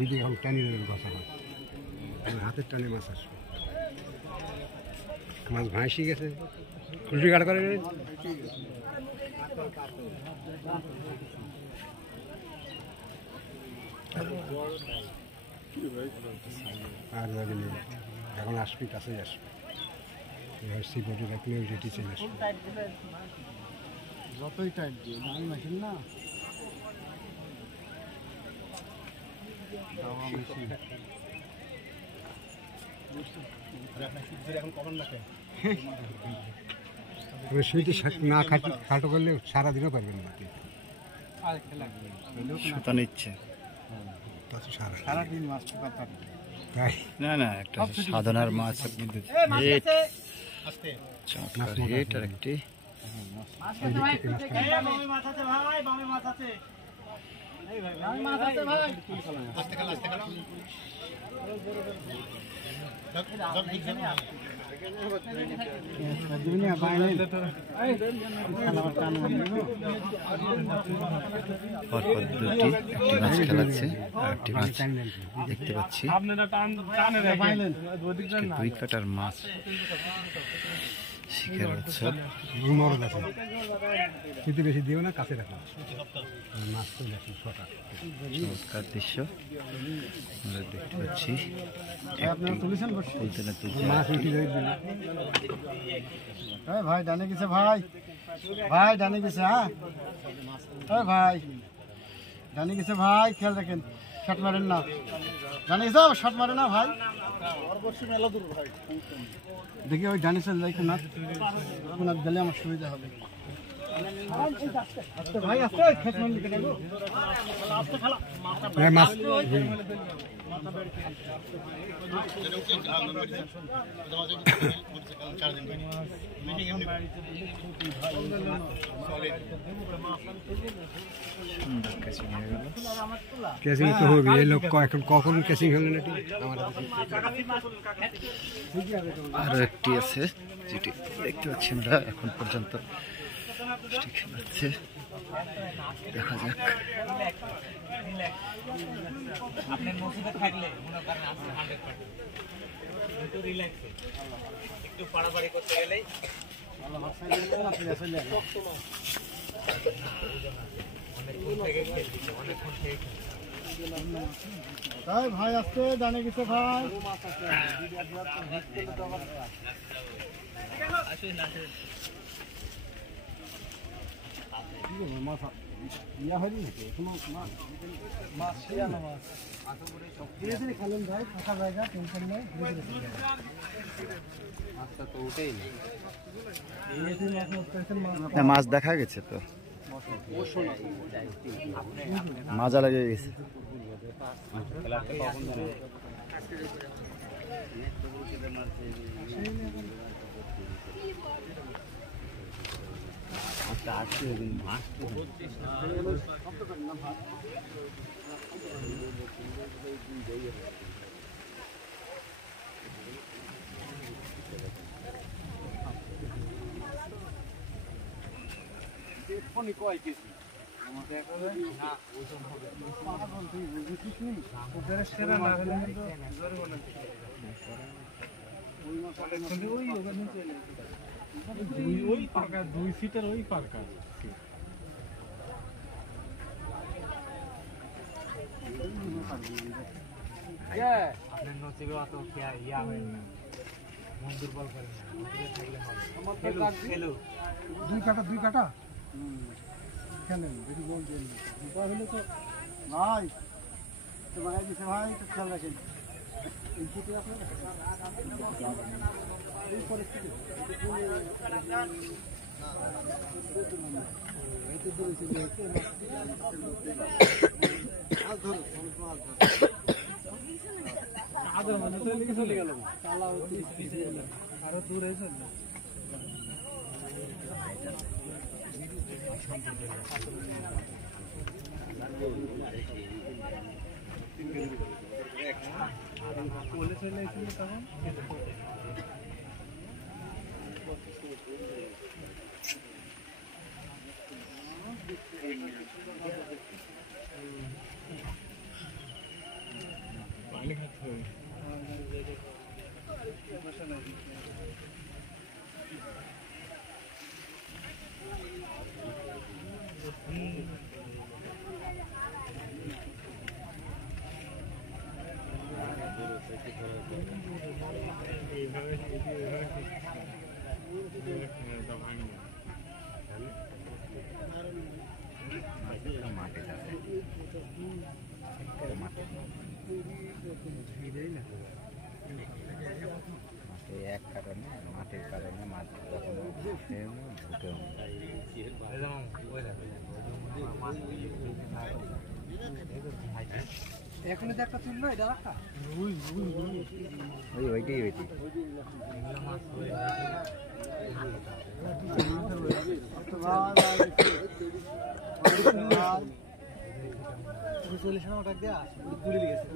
City এখন টানি দেবেন বসা মাছ, হাতের টানে মাছ আসবে, মাছ ভাসি গেছে, খুলটি কাটা করে আর যাবে না, এখন আসবি কাছেই আসবে, সিপটি রাখলে রেডি চলে আসবে। যতই টাইট দিয়ে ধান মেশিন না সুইটি না খাটো করলে সারাদিনও পারবেন না, সুতা নিচ্ছে সারাদিন মাছ পোকা থাকবে। তাই না না, একটা সাধনার মাছ চমৎকার হিট আর একটি পরপর দুটি, একটি মাছ খেলাচ্ছে আর একটি মাছ দেখতে পাচ্ছি দুই কাটার মাছ শিকার উৎসব। মরদ আছে, কিন্তু বেশি দিও না, কাছে রাখো মাছ চলে আসি ছটা। চমৎকার দৃশ্য আমরা দেখতে পাচ্ছি, মাছ উঠে যাবে। ভাই ডানে গেছে, ভাই ভাই ডানে গেছে, হ্যাঁ ভাই ডানে গেছে ভাই, খেয়াল রাখেন, শট মারেন না, ডানে গেছে শট মারে না ভাই, দেখি ওই ডানে চলে যাই না, ওনার দিলে আমার সুবিধা হবে। ভাই আসতে খেত মান দিকে দেখো মাছ ক্যাচিং তো হবে, এই লোক এখন কখন ক্যাচিং হলেন এটি আরো একটি আছে যেটি দেখতে পাচ্ছি আমরা এখন পর্যন্ত খেলাচ্ছে, দেখা যাক। ভাই আসতে ডানে গেছে ভাই, ইয়া হয়নি নাকি কোনো মাছ ধীরে ধীরে খেলেন ভাই, ফাঁকা জায়গা, টেনশন নেই, ধীরে ধীরে তো উঠেই না, মাছ দেখা গেছে তো, মাজা লেগে গেছে। ওই পার্কা 2 ফিটের ওই পার্কা আপনার নসিবে অত ইয়া হয় না, মন দুর্বল করে না, খেলো 2 কাটা খেলেন, যদি বল দেন দুটা হলে তো ভাই, তো ভাই দিছে ভাই, তো খেয়াল রাখেন এই পরিস্থিতি চলে গেল, আরো দূর হয়েছে বলে চলে এসেছিল তখন। মাটি আছে মাটি এক কারণে মাটির কারণে মাছ যখন ঢুকে এখনই তো একটা তুললো এটা রাখা ওইটাই হয়েছে চল্লিশ টাকা দেওয়া তুলে দিয়েছে